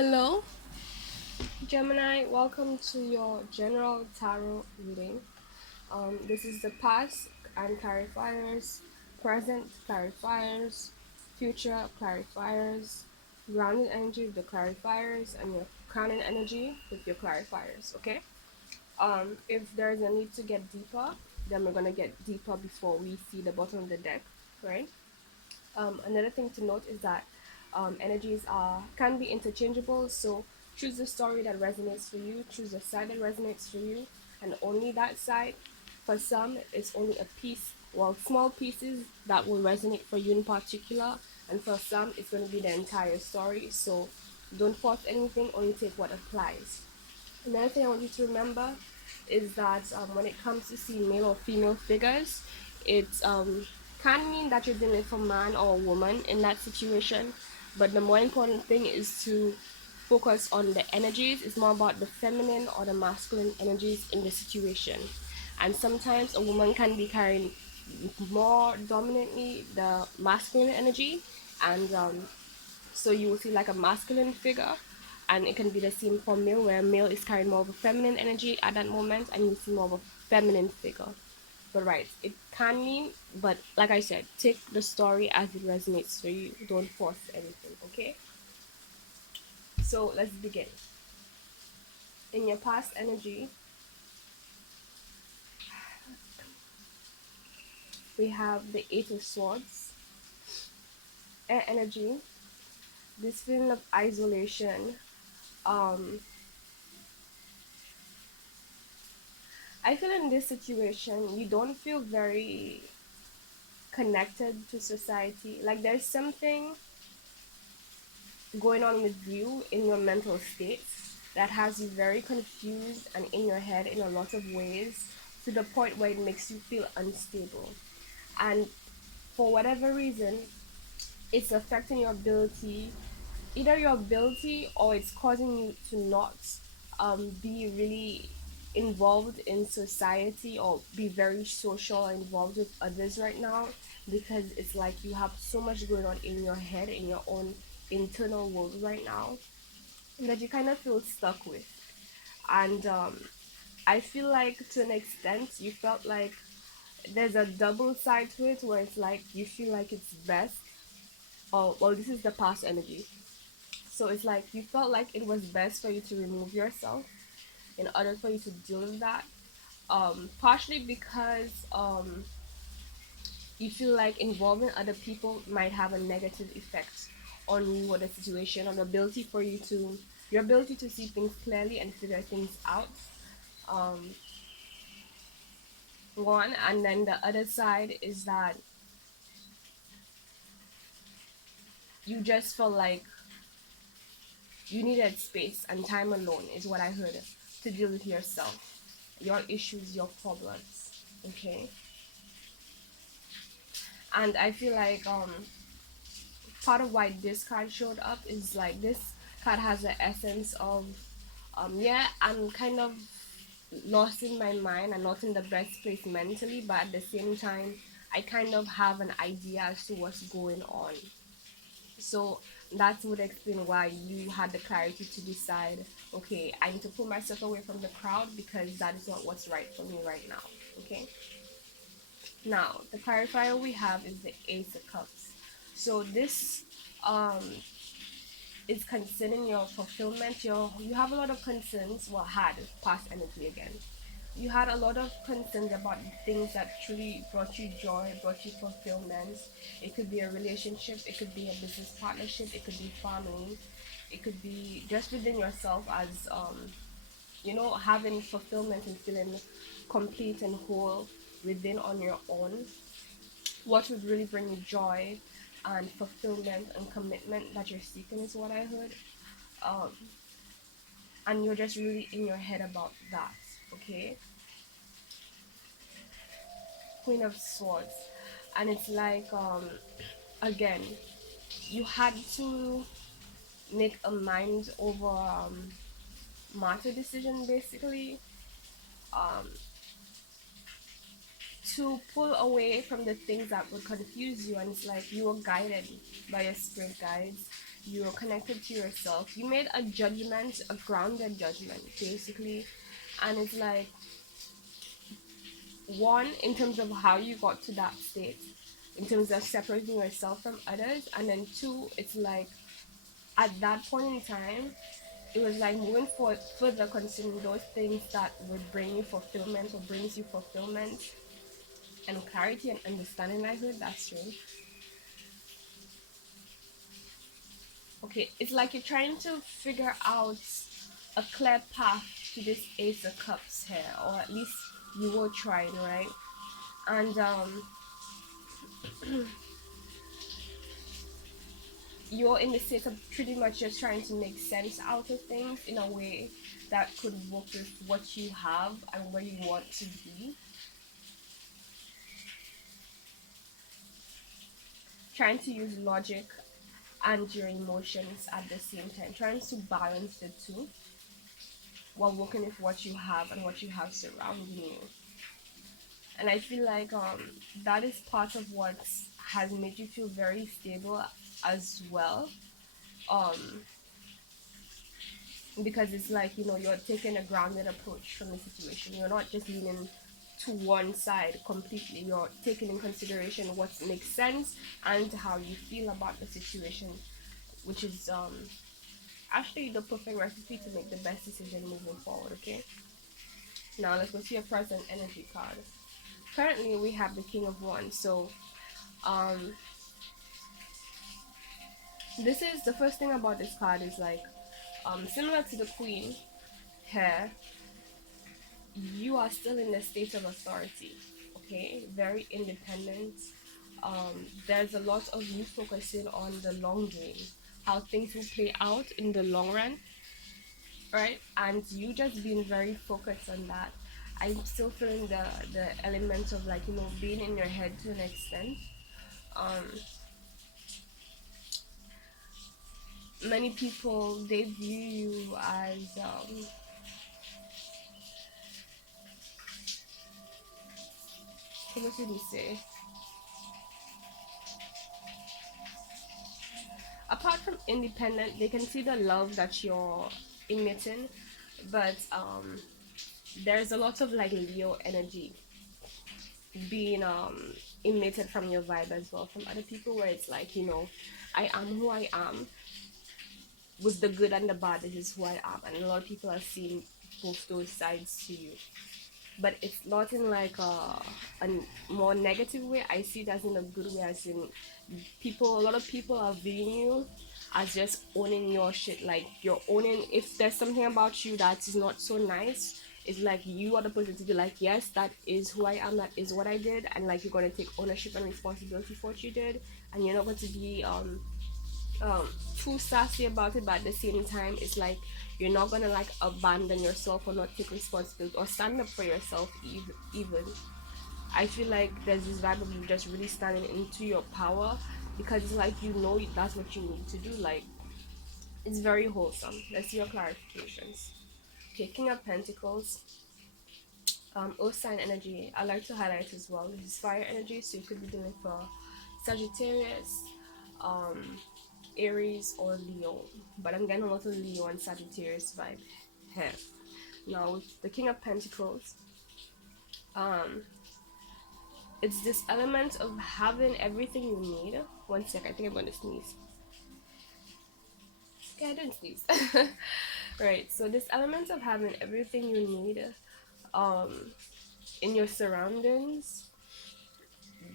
Hello, Gemini. Welcome to your general tarot reading. This is the past and clarifiers, present clarifiers, future clarifiers, grounded energy with the clarifiers, and your crowning energy with your clarifiers. Okay. If there's a need to get deeper, then we're gonna get deeper before we see the bottom of the deck, right? Another thing to note is that energies are can be interchangeable. So choose the story that resonates for you. Choose the side that resonates for you, and only that side. For some, it's only a piece, well, small pieces that will resonate for you in particular, and for some, it's going to be the entire story. So don't force anything, only take what applies. Another thing I want you to remember is that when it comes to seeing male or female figures, it can mean that you're dealing with a man or a woman in that situation. But the more important thing is to focus on the energies. It's more about the feminine or the masculine energies in the situation. And sometimes a woman can be carrying more dominantly the masculine energy, and so you will see like a masculine figure, and it can be the same for male, where male is carrying more of a feminine energy at that moment, and you see more of a feminine figure. But right, it can mean, but like I said, take the story as it resonates for you. Don't force anything, okay? So let's begin. In your past energy, we have the Eight of Swords. Air energy, this feeling of isolation. Um, I feel in this situation, you don't feel very connected to society. Like there's something going on with you in your mental state that has you very confused and in your head in a lot of ways, to the point where it makes you feel unstable. And for whatever reason, it's affecting your ability, either your ability, or it's causing you to not be really involved in society or be very social and involved with others right now, because it's like you have so much going on in your head, in your own internal world right now, that you kind of feel stuck with. And I feel like to an extent you felt like there's a double side to it, where it's like you feel like it's best, or well, this is the past energy. So it's like you felt like it was best for you to remove yourself in order for you to deal with that. Partially because you feel like involving other people might have a negative effect on you or the situation, or the ability for you to your ability to see things clearly and figure things out. Um, One, and then the other side is that you just felt like you needed space and time alone, is what I heard, to deal with yourself, your issues, your problems. Okay. And I feel like part of why this card showed up is like this card has the essence of yeah, I'm kind of lost in my mind and not in the best place mentally, but at the same time I kind of have an idea as to what's going on. So that would explain why you had the clarity to decide, okay, I need to pull myself away from the crowd because that is not what's right for me right now. Okay. Now, the clarifier we have is the Ace of Cups. So this um is concerning your fulfillment. You have a lot of concerns, well, had past energy again. You had a lot of concerns about things that truly brought you joy, brought you fulfillment. It could be a relationship, it could be a business partnership, it could be family, it could be just within yourself as having fulfillment and feeling complete and whole within on your own. What would really bring you joy and fulfillment and commitment that you're seeking is what I heard. Um, and you're just really in your head about that, okay? Queen of Swords. And it's like, again, you had to make a mind over matter decision, basically, um, to pull away from the things that would confuse you. And it's like you were guided by your spirit guides. you're connected to yourself. You made a judgment, a grounded judgment, basically. And it's like, one, in terms of how you got to that state, in terms of separating yourself from others, and then two, it's like at that point in time, it was like moving forward further, considering those things that would bring you fulfillment or brings you fulfillment and clarity and understanding. I heard that's strange. Okay, it's like you're trying to figure out a clear path to this Ace of Cups here, or at least you were trying, right? And you're in the state of pretty much just trying to make sense out of things in a way that could work with what you have and where you want to be. Trying to use logic and your emotions at the same time, trying to balance the two while working with what you have and what you have surrounding you. And I feel like that is part of what has made you feel very stable as well. Um, because it's like, you're taking a grounded approach from the situation. You're not just leaning to one side completely. You're taking in consideration what makes sense and how you feel about the situation, which is actually the perfect recipe to make the best decision moving forward. Okay, now let's go to your present energy card. Currently we have the King of Wands. So um this is the first thing about this card is like, similar to the Queen here, you are still in the state of authority. Okay, very independent. There's a lot of you focusing on the long game, how things will play out in the long run, right? And you just being very focused on that. I'm still feeling the element of like, being in your head to an extent. um Many people, they view you as what should we say, apart from independent, they can see the love that you're emitting, but there's a lot of like Leo energy being emitted from your vibe as well from other people, where it's like, I am who I am, with the good and the bad. This is who I am, and a lot of people are seeing both those sides to you, but it's not in like a more negative way. I see it as in a good way, as in a lot of people are viewing you as just owning your shit. Like, you're owning, if there's something about you that is not so nice, it's like you are the person to be like, yes, that is who I am, that is what I did, and like you're going to take ownership and responsibility for what you did, and you're not going to be too sassy about it, but at the same time it's like you're not gonna like abandon yourself or not take responsibility or stand up for yourself. Even I feel like there's this vibe of you just really standing into your power, because it's like, that's what you need to do. Like, it's very wholesome. Let's see your clarifications. Okay, King of Pentacles. Earth sign energy, I like to highlight as well, this is fire energy, so you could be doing for Sagittarius, um Aries, or Leo, but I'm getting a lot of Leo and Sagittarius vibe here. Now with the King of Pentacles, um it's this element of having everything you need. One sec, I think I'm gonna sneeze. Okay, I didn't sneeze. Right, so this element of having everything you need um in your surroundings,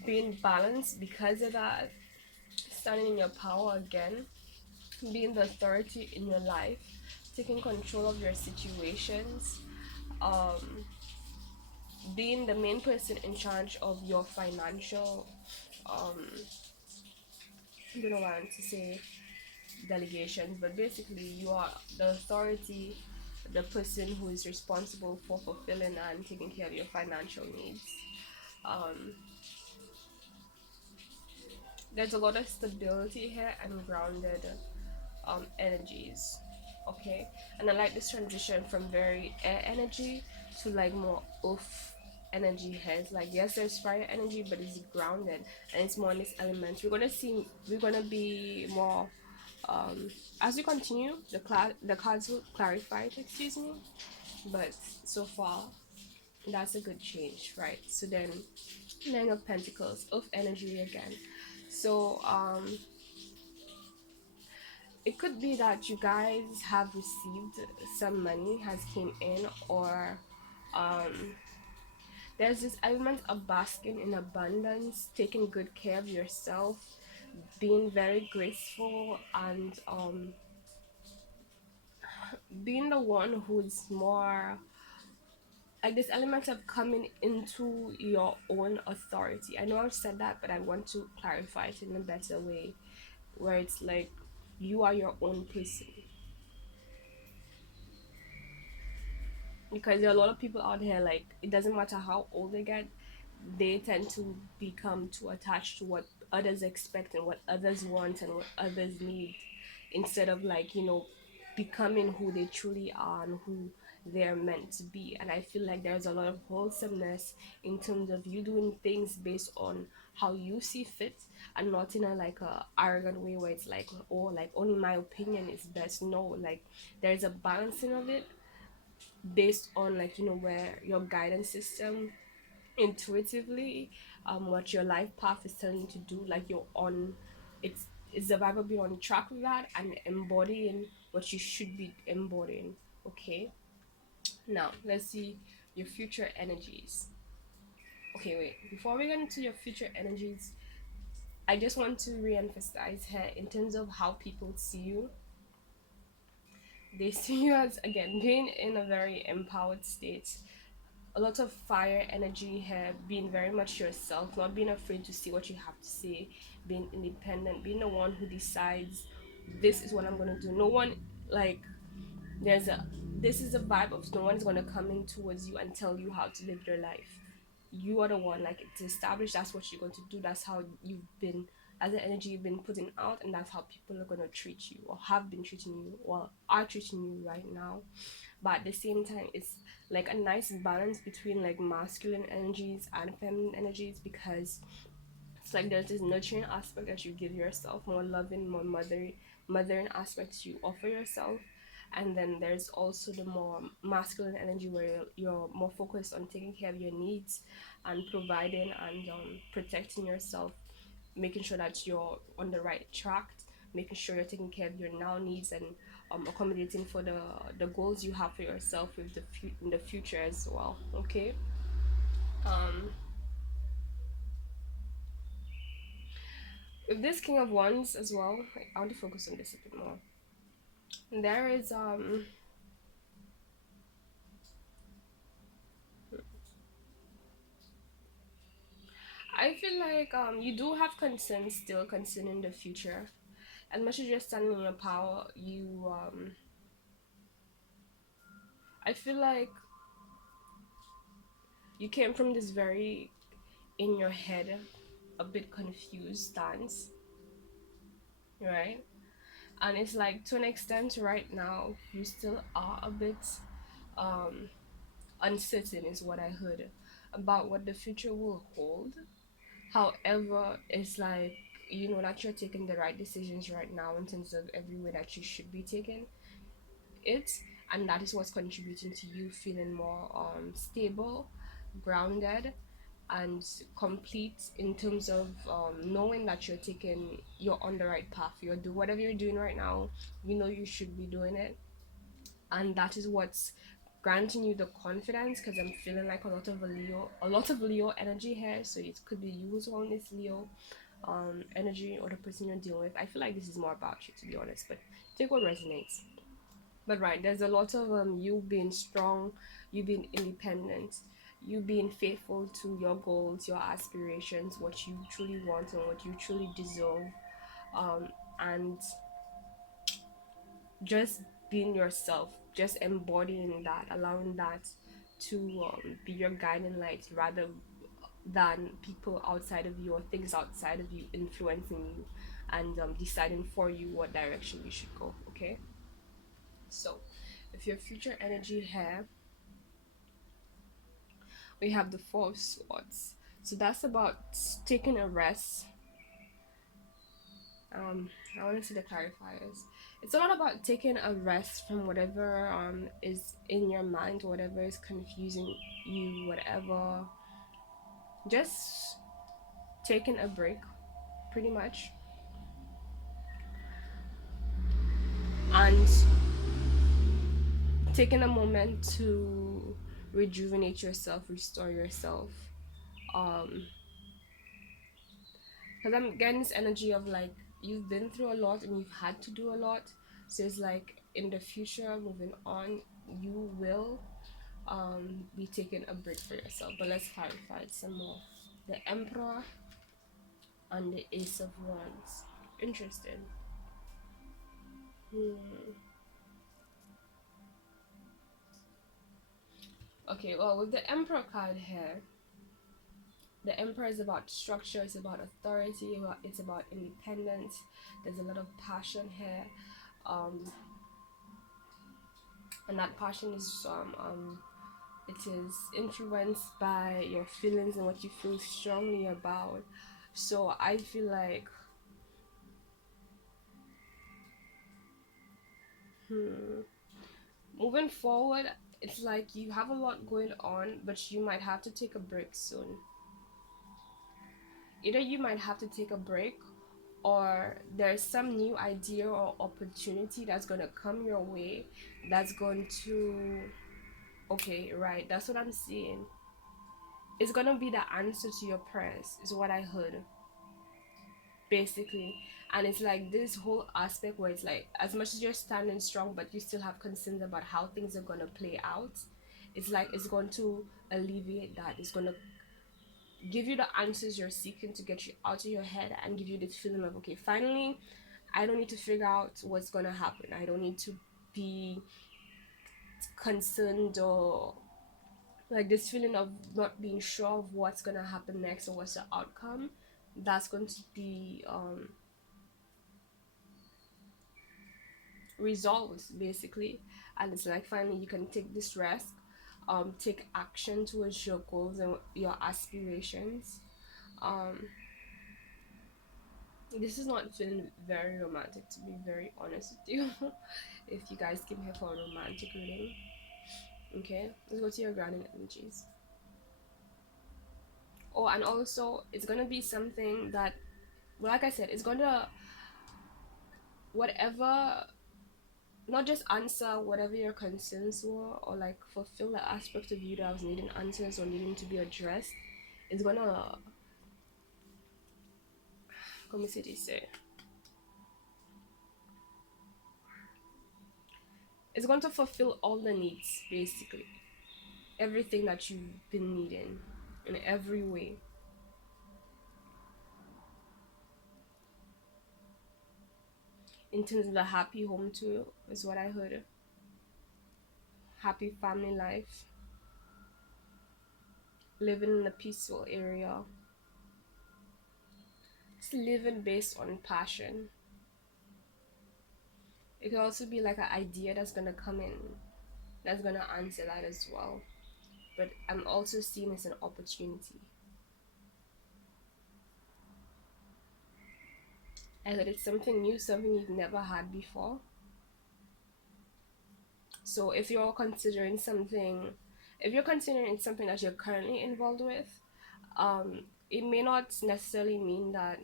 being balanced because of that, standing in your power again, being the authority in your life, taking control of your situations, um, being the main person in charge of your financial, I don't know what I want to say, delegations, but basically you are the authority, the person who is responsible for fulfilling and taking care of your financial needs. Um, there's a lot of stability here and grounded energies. Okay, and I like this transition from very air energy to like more earth energy here. It's like, yes, there's fire energy, but it's grounded and it's more in this element. We're gonna be more um as we continue, the cards will clarify it, excuse me, but so far that's a good change, right? So then Nine of Pentacles, of energy again. So it could be that you guys have received some money has came in, or um there's this element of basking in abundance, taking good care of yourself, being very graceful, and being the one who's more like this element of coming into your own authority. I know I've said that, but I want to clarify it in a better way, where it's like you are your own person. Because there are a lot of people out here, like, it doesn't matter how old they get, they tend to become too attached to what others expect and what others want and what others need, instead of, like, becoming who they truly are and who they're meant to be. And I feel like there's a lot of wholesomeness in terms of you doing things based on how you see fit, and not in a like a arrogant way where it's like, oh, like only my opinion is best. No, like there's a balancing of it based on, like, where your guidance system intuitively, what your life path is telling you to do, like you're on, it's the vibe of being on track with that and embodying what you should be embodying. Okay, now let's see your future energies. Okay, wait, before we get into your future energies, I just want to re-emphasize here in terms of how people see you. They see you as, again, being in a very empowered state, a lot of fire energy here, being very much yourself, not being afraid to say what you have to say, being independent, being the one who decides this is what I'm gonna do. No one, like, there's a this is a vibe of no one's gonna come in towards you and tell you how to live your life. You are the one, like, it's established, that's what you're going to do, that's how you've been, as the energy you've been putting out, and that's how people are gonna treat you, or have been treating you, or are treating you right now. But at the same time, it's like a nice balance between like masculine energies and feminine energies, because it's like there's this nurturing aspect that you give yourself, more loving, more mothering aspects you offer yourself, and then there's also the more masculine energy where you're more focused on taking care of your needs and providing and protecting yourself, making sure that you're on the right track, making sure you're taking care of your now needs, and accommodating for the goals you have for yourself with in the future as well. Okay. um with this King of Wands as well, like, I want to focus on this a bit more. There is I feel like you do have concerns still concerning the future. As much as you're standing in your power, you I feel like you came from this very in your head, a bit confused stance, right? And it's like, to an extent right now you still are a bit um uncertain, is what I heard, about what the future will hold. However, it's like, you know that you're taking the right decisions right now in terms of every way that you should be taking it, and that is what's contributing to you feeling more stable, grounded, and complete, in terms of knowing that you're on the right path. You're do whatever you're doing right now, you know you should be doing it, and that is what's granting you the confidence, because I'm feeling like a lot of Leo energy here. So it could be you who's on this Leo energy, or the person you're dealing with. I feel like this is more about you, to be honest, but take what resonates. But right, there's a lot of you being strong, you being independent, you being faithful to your goals, your aspirations, what you truly want and what you truly deserve, and just being yourself, just embodying that, allowing that to be your guiding light, rather than people outside of you or things outside of you influencing you and deciding for you what direction you should go. Okay, so if your future energy here, we have the Four of Swords. So that's about taking a rest I want to see the clarifiers. It's not about taking a rest from whatever is in your mind, whatever is confusing you, whatever. Just taking a break, pretty much, and taking a moment to rejuvenate yourself, restore yourself. Um, because I'm getting this energy of like you've been through a lot and you've had to do a lot. So it's like in the future, moving on, you will be taking a break for yourself. But let's clarify it some more. The Emperor and the Ace of Wands. Interesting. Hmm. Okay, well, with the Emperor card here, the Emperor is about structure, it's about authority, it's about independence. There's a lot of passion here. Um, and that passion is it is influenced by your feelings and what you feel strongly about. So I feel like moving forward, it's like you have a lot going on, but you might have to take a break soon. Either you might have to take a break, or there's some new idea or opportunity that's going to come your way that's going to, okay, right, that's what I'm seeing. It's going to be the answer to your prayers, is what I heard, basically. And it's like this whole aspect where it's like as much as you're standing strong but you still have concerns about how things are going to play out, it's like it's going to alleviate that. It's going to give you the answers you're seeking to get you out of your head and give you this feeling of, okay, finally I don't need to figure out what's going to happen. I don't need to be concerned or like this feeling of not being sure of what's going to happen next or what's the outcome. That's going to be results, basically. And it's like finally you can take this risk, take action towards your goals and your aspirations. um this is not feeling very romantic, to be very honest with you. If you guys came here for a romantic reading, okay, let's go to your grounding energies. Oh, and also it's gonna be something that, well, like I said, it's gonna whatever, not just answer whatever your concerns were or like fulfill the aspect of you that was needing answers or needing to be addressed. It's gonna, come see this say, it's going to fulfill all the needs, basically everything that you've been needing in every way. In terms of the happy home too, is what I heard. Happy family life, living in a peaceful area, just living based on passion. It could also be like an idea that's gonna come in, that's gonna answer that as well. But I'm also seeing it as an opportunity. And that it's something new, something you've never had before. So if you're considering something that you're currently involved with, it may not necessarily mean that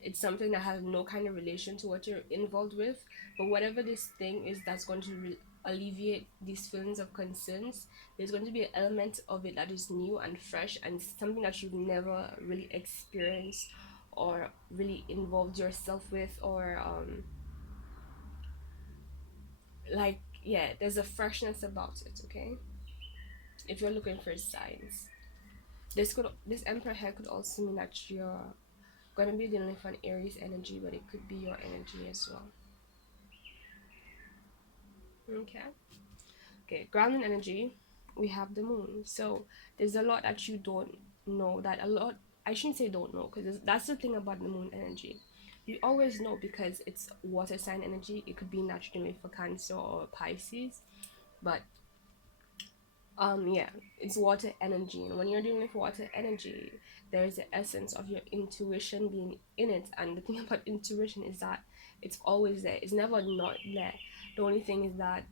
it's something that has no kind of relation to what you're involved with, but whatever this thing is that's going to alleviate these feelings of concerns, there's going to be an element of it that is new and fresh and something that you've never really experienced or really involved yourself with, or like, yeah, there's a freshness about it, okay? If you're looking for signs, this emperor here could also mean that you're gonna be dealing with an Aries energy, but it could be your energy as well. Okay. Okay, grounding energy, we have the moon. So there's a lot that you don't know, that a lot, I shouldn't say don't know, because that's the thing about the moon energy. You always know because it's water sign energy. It could be naturally for Cancer or Pisces, but Yeah, it's water energy, and when you're dealing with water energy, there is the essence of your intuition being in it. And the thing about intuition is that it's always there, it's never not there. The only thing is that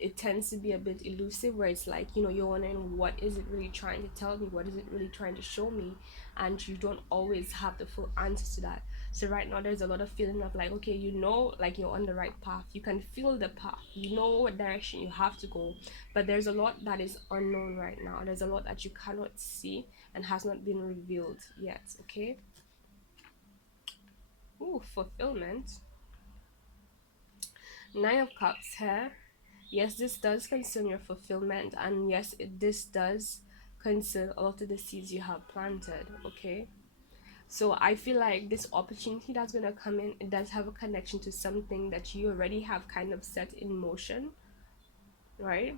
it tends to be a bit elusive, where it's like, you're wondering, what is it really trying to tell me, what is it really trying to show me, and you don't always have the full answer to that. So right now there's a lot of feeling of like, okay, like you're on the right path, you can feel the path, you know what direction you have to go, but there's a lot that is unknown right now, there's a lot that you cannot see and has not been revealed yet. Okay. Ooh, fulfillment. Nine of Cups here. Yes, this does concern your fulfillment, and yes, this does concern a lot of the seeds you have planted. Okay, so I feel like this opportunity that's gonna come in, it does have a connection to something that you already have kind of set in motion, right?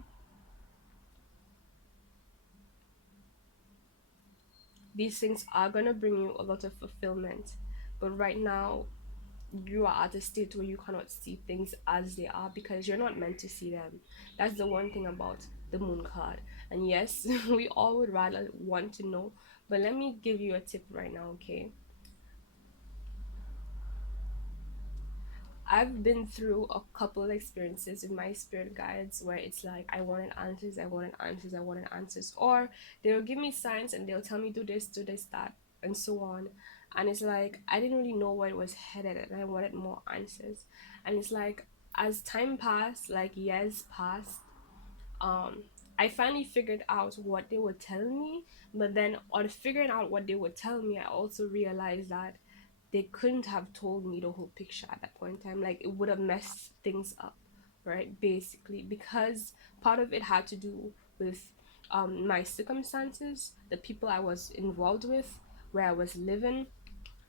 These things are gonna bring you a lot of fulfillment, but right now you are at a state where you cannot see things as they are because you're not meant to see them. That's the one thing about the moon card. And yes, we all would rather want to know, but let me give you a tip right now, okay? I've been through a couple of experiences with my spirit guides where it's like I wanted answers, I wanted answers, I wanted answers. Or they'll give me signs and they'll tell me do this, that, and so on. And it's like I didn't really know where it was headed and I wanted more answers. And it's like as time passed, like years passed, um I finally figured out what they were telling me, but then on figuring out what they were telling me, I also realized that they couldn't have told me the whole picture at that point in time. Like it would have messed things up, right? Basically, because part of it had to do with my circumstances, the people I was involved with, where I was living,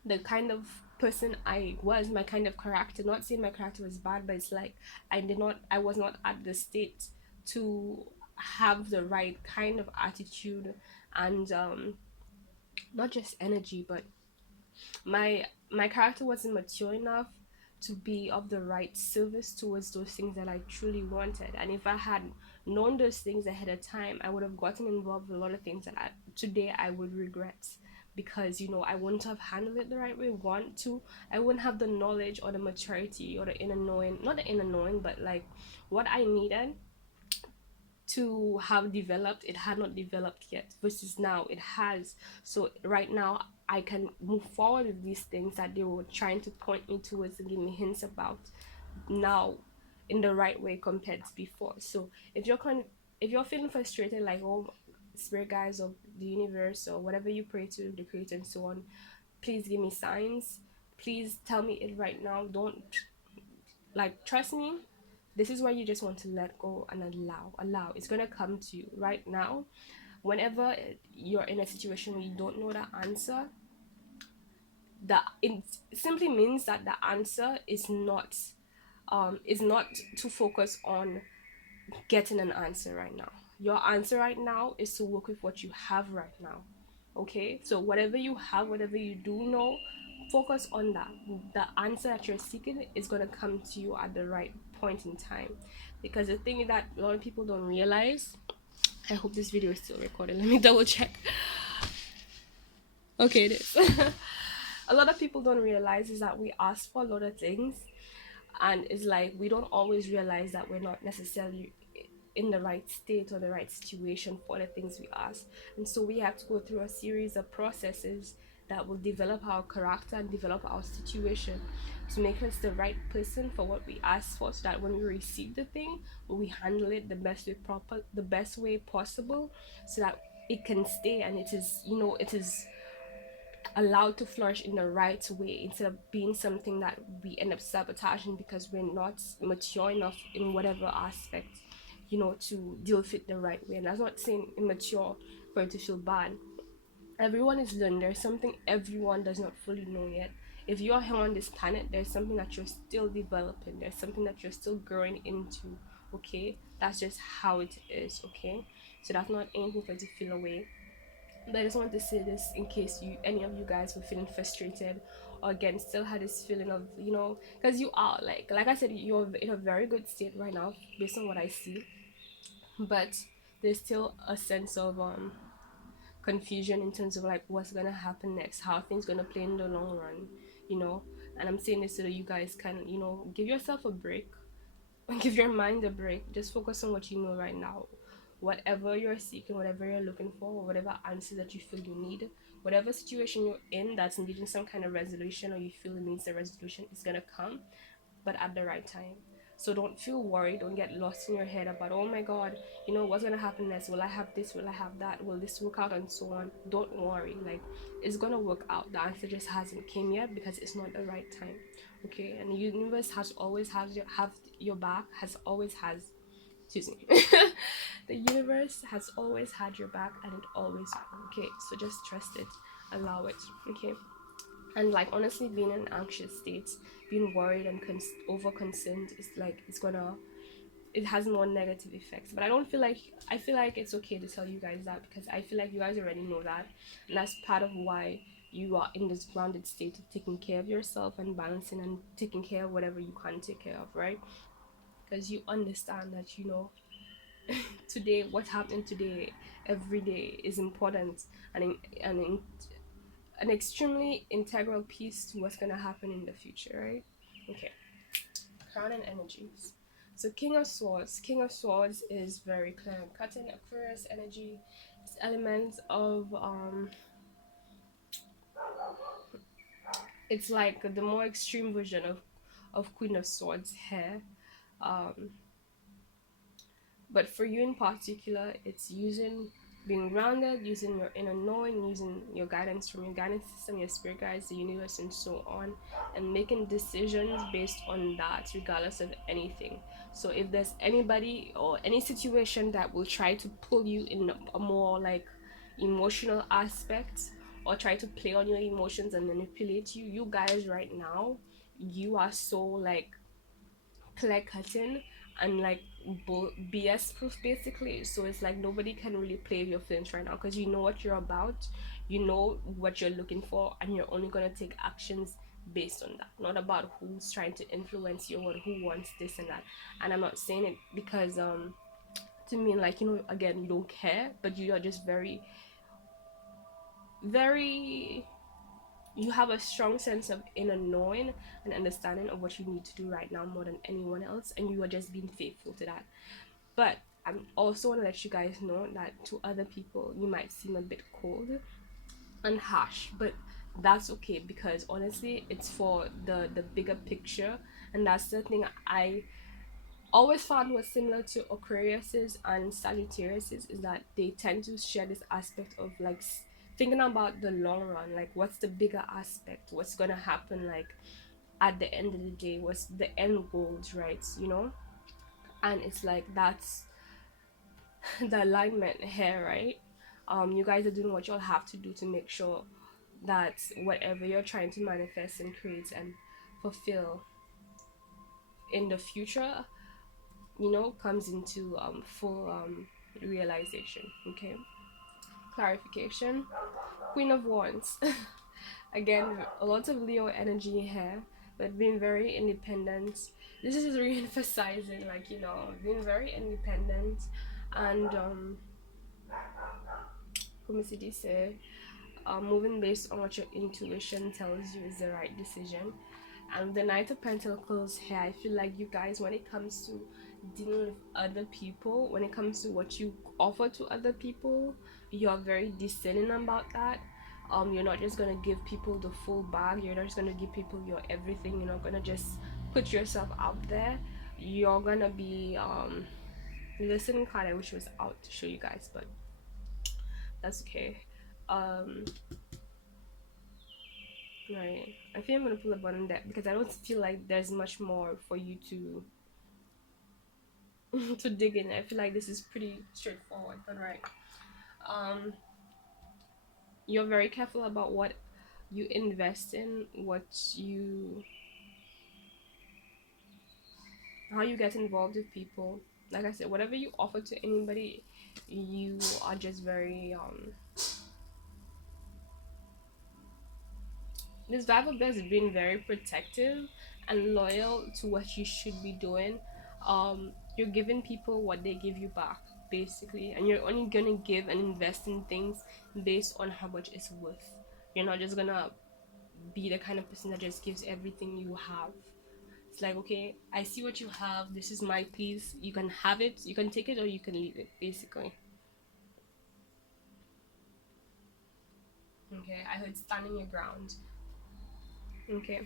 the kind of person I was, my kind of character. Not saying my character was bad, but it's like I was not at the state to have the right kind of attitude and not just energy, but my character wasn't mature enough to be of the right service towards those things that I truly wanted. And if I had known those things ahead of time, I would have gotten involved with a lot of things that today I would regret, because I wouldn't have handled it the right way. I wouldn't have the knowledge or the maturity or the inner knowing, not the inner knowing, but like what I needed to have developed, it had not developed yet, versus now it has. So right now I can move forward with these things that they were trying to point me towards and give me hints about now in the right way compared to before. So if you're feeling frustrated, like, oh, spirit guides of the universe or whatever you pray to the creator and so on, please give me signs, please tell me it right now. Don't, like, trust me, this is where you just want to let go and allow. It's gonna come to you right now. Whenever you're in a situation where you don't know the answer, that it simply means that the answer is not to focus on getting an answer right now. Your answer right now is to work with what you have right now. Okay, so whatever you have, whatever you do know, focus on that. The answer that you're seeking is going to come to you at the right point in time. Because the thing that a lot of people don't realize, I hope this video is still recording, let me double check. Okay, it is. A lot of people don't realize is that we ask for a lot of things, and it's like we don't always realize that we're not necessarily in the right state or the right situation for the things we ask. And so we have to go through a series of processes that will develop our character and develop our situation to make us the right person for what we ask for, so that when we receive the thing, we handle it the best way possible, so that it can stay and it is allowed to flourish in the right way, instead of being something that we end up sabotaging because we're not mature enough in whatever aspect, to deal with it the right way. And that's not saying immature for it to feel bad. Everyone is learning. There's something everyone does not fully know yet. If you're here on this planet, there's something that you're still developing, there's something that you're still growing into. Okay, that's just how it is. Okay, so that's not anything for you to feel away. But I just want to say this in case any of you guys were feeling frustrated, or again still had this feeling of, because you are, like I said, you're in a very good state right now based on what I see. But there's still a sense of confusion in terms of like what's gonna happen next, how things gonna play in the long run, you know. And I'm saying this so that you guys can, give yourself a break, give your mind a break. Just focus on what you know right now. Whatever you're seeking, whatever you're looking for, whatever answer that you feel you need, whatever situation you're in that's needing some kind of resolution, or you feel it needs a resolution, is gonna come, but at the right time. So don't feel worried, don't get lost in your head about, oh my god, what's gonna happen next? Will I have this? Will I have that? Will this work out? And so on. Don't worry. Like, it's gonna work out. The answer just hasn't came yet because it's not the right time. Okay? And the universe has always have your back, has excuse me. The universe has always had your back, and it always will. Okay? So just trust it. Allow it. Okay? And like, honestly, being in an anxious state, being worried and over concerned, is like, it has more negative effects. But I feel like it's okay to tell you guys that, because I feel like you guys already know that, and that's part of why you are in this grounded state of taking care of yourself and balancing and taking care of whatever you can take care of, right? Because you understand that, today, what happened today, every day, is important, and an extremely integral piece to what's going to happen in the future, right? Okay. Crown and energies. So King of Swords is very clear and cutting. Aquarius energy is elements of it's like the more extreme version of Queen of Swords here. Um But for you in particular, it's using being grounded, using your inner knowing, using your guidance from your guidance system, your spirit guides, the universe, and so on, and making decisions based on that, regardless of anything. So if there's anybody or any situation that will try to pull you in a more like emotional aspect, or try to play on your emotions and manipulate you, you guys right now, you are so like clear cutting and like BS proof basically. So it's like nobody can really play with your feelings right now, because you know what you're about, you know what you're looking for, and you're only gonna take actions based on that, not about who's trying to influence you or who wants this and that. And I'm not saying it because to mean like, again, you don't care, but you are just very, very, you have a strong sense of inner knowing and understanding of what you need to do right now more than anyone else, and you are just being faithful to that. But I'm also want to let you guys know that to other people you might seem a bit cold and harsh, but that's okay, because honestly it's for the bigger picture. And that's the thing I always found was similar to Aquariuses and Sagittariuses, is that they tend to share this aspect of like thinking about the long run, like what's the bigger aspect, what's gonna happen, like at the end of the day, what's the end goals, right? And it's like that's the alignment here, right? You guys are doing what y'all have to do to make sure that whatever you're trying to manifest and create and fulfill in the future, comes into full realization. Okay. Clarification. Queen of Wands. Again, a lot of Leo energy here, but being very independent. This is re-emphasizing, like, being very independent, and como se dice, moving based on what your intuition tells you is the right decision. And the Knight of Pentacles here, I feel like you guys, when it comes to dealing with other people, when it comes to what you offer to other people, you're very discerning about that. You're not just gonna give people the full bag, you're not just gonna give people your everything, you're not gonna just put yourself out there. You're gonna be listening card I wish was out to show you guys, but that's okay. um right, I think I'm gonna pull a button that, because I don't feel like there's much more for you to to dig in. I feel like this is pretty straightforward, but right. Um, you're very careful about what you invest in, what you, how you get involved with people. Like I said, whatever you offer to anybody, you are just very this vibe of this being very protective and loyal to what you should be doing. You're giving people what they give you back. basically, and you're only gonna give and invest in things based on how much it's worth. You're not just gonna be the kind of person that just gives everything you have. It's like, okay, I see what you have, this is my piece, you can have it, you can take it, or you can leave it, basically. Okay, I heard standing your ground. Okay,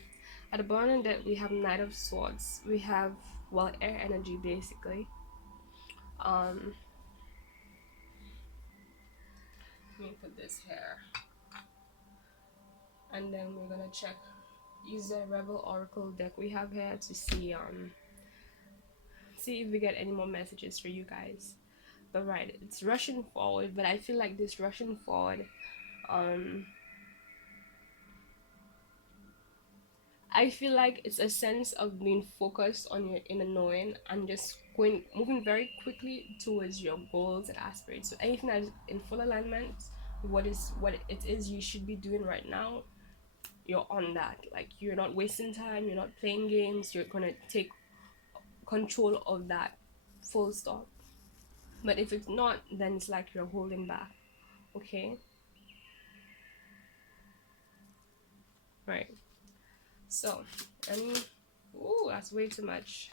at the bottom that we have Knight of Swords, we have, well, air energy, basically. um Let me put this here, and then we're gonna check, use the Rebel Oracle deck we have here to see if we get any more messages for you guys. But right, it's rushing forward, but I feel like this rushing forward, um I feel like it's a sense of being focused on your inner knowing and just moving very quickly towards your goals and aspirations. So anything that is in full alignment with what it is you should be doing right now, you're on that. Like, you're not wasting time, you're not playing games, you're gonna take control of that, full stop. But if it's not, then it's like you're holding back. Okay? Right. So, any ooh, that's way too much.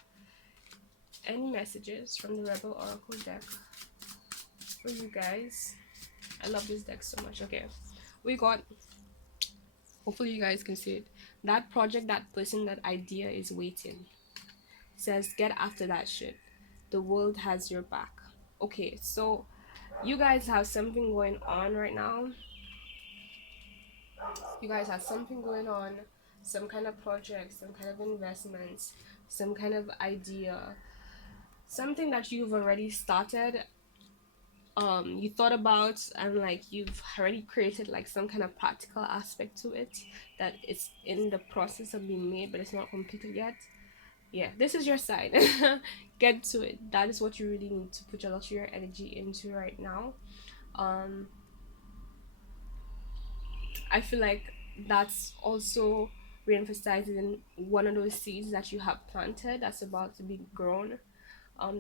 Any messages from the Rebel Oracle deck for you guys? I love this deck so much. Okay. We got, hopefully you guys can see it. That project, that person, that idea is waiting. Says get after that shit. The world has your back. Okay, so you guys have something going on right now. You guys have something going on, some kind of project, some kind of investments, some kind of idea, something that you've already started, you thought about, and like you've already created like some kind of practical aspect to it that it's in the process of being made but it's not completed yet. Yeah, this is your side. Get to it. That is what you really need to put a lot of your energy into right now. um I feel like that's also re-emphasizing one of those seeds that you have planted that's about to be grown,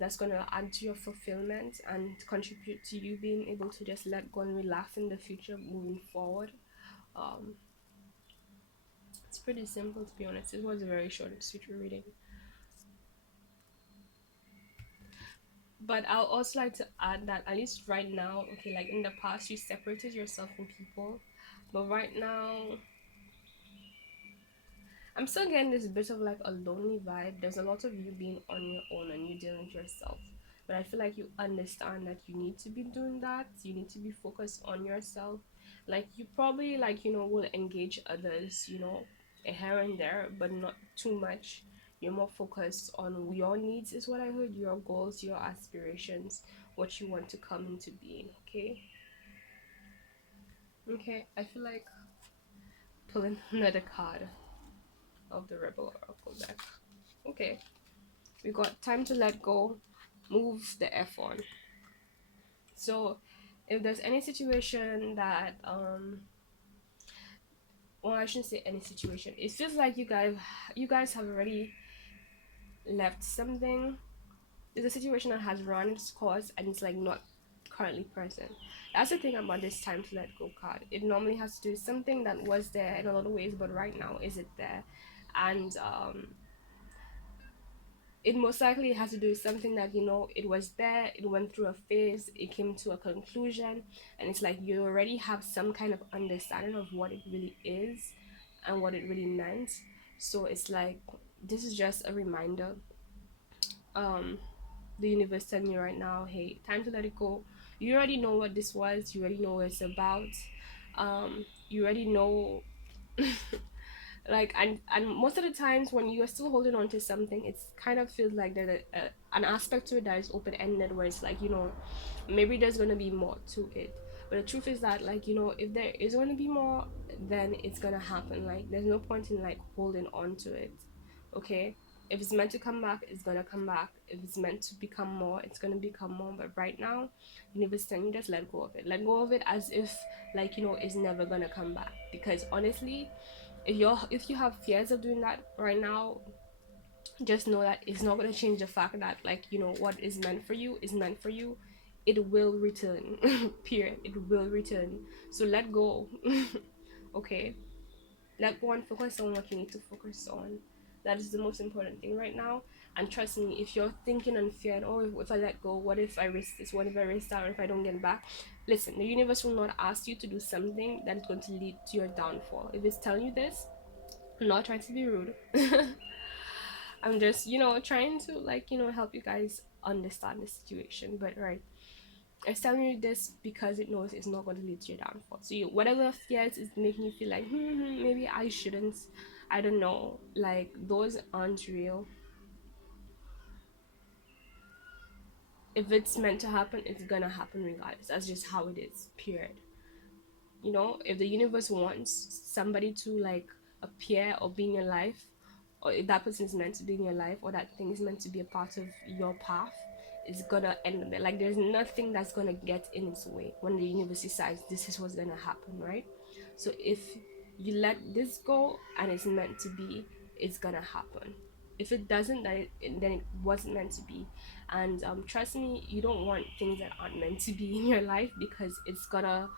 that's going to add to your fulfillment and contribute to you being able to just let go and relax in the future moving forward. um it's pretty simple, to be honest. It was a very short and sweet reading, but I'll also like to add that at least right now, okay, like in the past you separated yourself from people, but right now I'm still getting this bit of like a lonely vibe. There's a lot of you being on your own and you dealing with yourself. But I feel like you understand that you need to be doing that. You need to be focused on yourself. Like, you probably, like, will engage others, here and there, but not too much. You're more focused on your needs, is what I heard, your goals, your aspirations, what you want to come into being, okay? Okay, I feel like pulling another card of the Rebel Oracle deck. Okay. We got time to let go, move the F on. So if there's any situation that well, I shouldn't say any situation, it feels like you guys have already left something. There's a situation that has run its course and it's like not currently present. That's the thing about this time to let go card. It normally has to do something that was there in a lot of ways, but right now is it there? And it most likely has to do with something that, it was there, it went through a phase, it came to a conclusion, and it's like you already have some kind of understanding of what it really is and what it really meant. So it's like, this is just a reminder. um the universe telling you right now, hey, time to let it go. You already know what this was, you already know what it's about. You already know. Like, and most of the times when you are still holding on to something, it's kind of feels like there's an aspect to it that is open-ended, where it's like, maybe there's going to be more to it. But the truth is that, like, if there is going to be more, then it's going to happen. Like, there's no point in like holding on to it. Okay, if it's meant to come back, it's going to come back. If it's meant to become more, it's going to become more. But right now, universe telling you, just let go of it. Let go of it as if, like, it's never going to come back. Because honestly, if you have fears of doing that right now, just know that it's not going to change the fact that, like, what is meant for you is meant for you. it will return. Period. It will return. So let go. Okay, let go and focus on what you need to focus on. That is the most important thing right now. And trust me, if you're thinking and fearing, oh, if I let go, what if I risk this, what if I risk that, or if I don't get back, listen, the universe will not ask you to do something that is going to lead to your downfall. If it's telling you this, I'm not trying to be rude. I'm just, trying to, like, help you guys understand the situation. But right, it's telling you this because it knows it's not going to lead to your downfall. So whatever fears is making you feel like, maybe I shouldn't, I don't know, like, those aren't real. If it's meant to happen, it's gonna happen regardless. That's just how it is. Period. If the universe wants somebody to, like, appear or be in your life, or if that person is meant to be in your life, or that thing is meant to be a part of your path, it's gonna end there. Like, there's nothing that's gonna get in its way when the universe decides this is what's gonna happen, right? So if you let this go and it's meant to be, it's gonna happen. If it doesn't, then it wasn't meant to be. And trust me, you don't want things that aren't meant to be in your life, because it's gonna,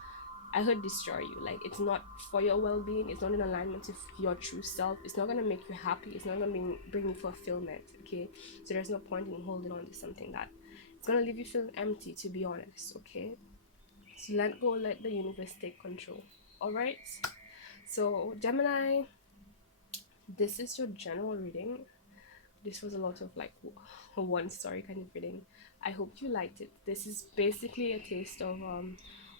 I heard, destroy you. Like, it's not for your well-being. It's not in alignment with your true self. It's not gonna make you happy. It's not gonna bring you fulfillment. Okay, so there's no point in holding on to something that it's gonna leave you feeling empty, to be honest. Okay, so let go, let the universe take control. All right, so Gemini, this is your general reading. This was a lot of, like, one story kind of reading. I hope you liked it. This is basically a taste of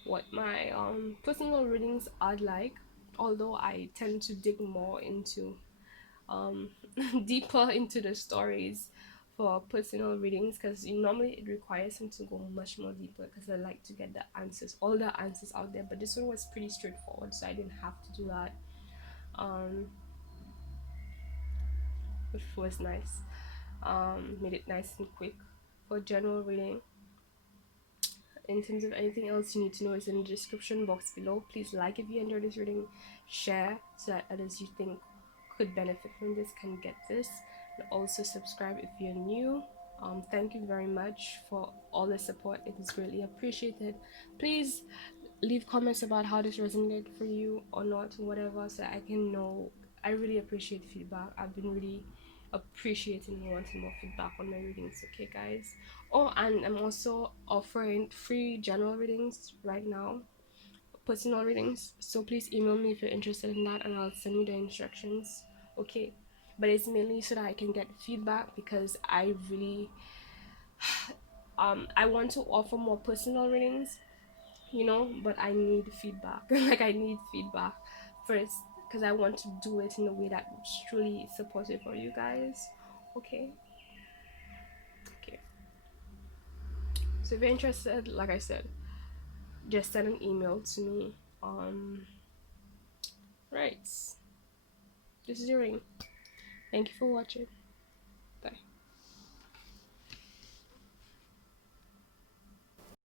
what my personal readings are like, although I tend to dig more into um deeper into the stories for personal readings, because normally it requires me to go much more deeper, because I like to get the answers, all the answers out there. But this one was pretty straightforward, so I didn't have to do that, um which was nice. Made it nice and quick. For general reading, in terms of anything else you need to know, is in the description box below. Please like if you enjoyed this reading, share so that others you think could benefit from this can get this, and also subscribe if you're new. Thank you very much for all the support. It is greatly appreciated. Please leave comments about how this resonated for you or not, whatever, so I can know. I really appreciate feedback. I've been really appreciating and wanting more feedback on my readings. Okay, guys. Oh, and I'm also offering free general readings right now, personal readings. So please email me if you're interested in that, and I'll send you the instructions. Okay, but it's mainly so that I can get feedback, because I really I want to offer more personal readings, but I need feedback. Like, I need feedback first, because I want to do it in a way that's truly supportive for you guys. Okay. Okay, so if you're interested, like I said, just send an email to me. Right, this is your ring. Thank you for watching.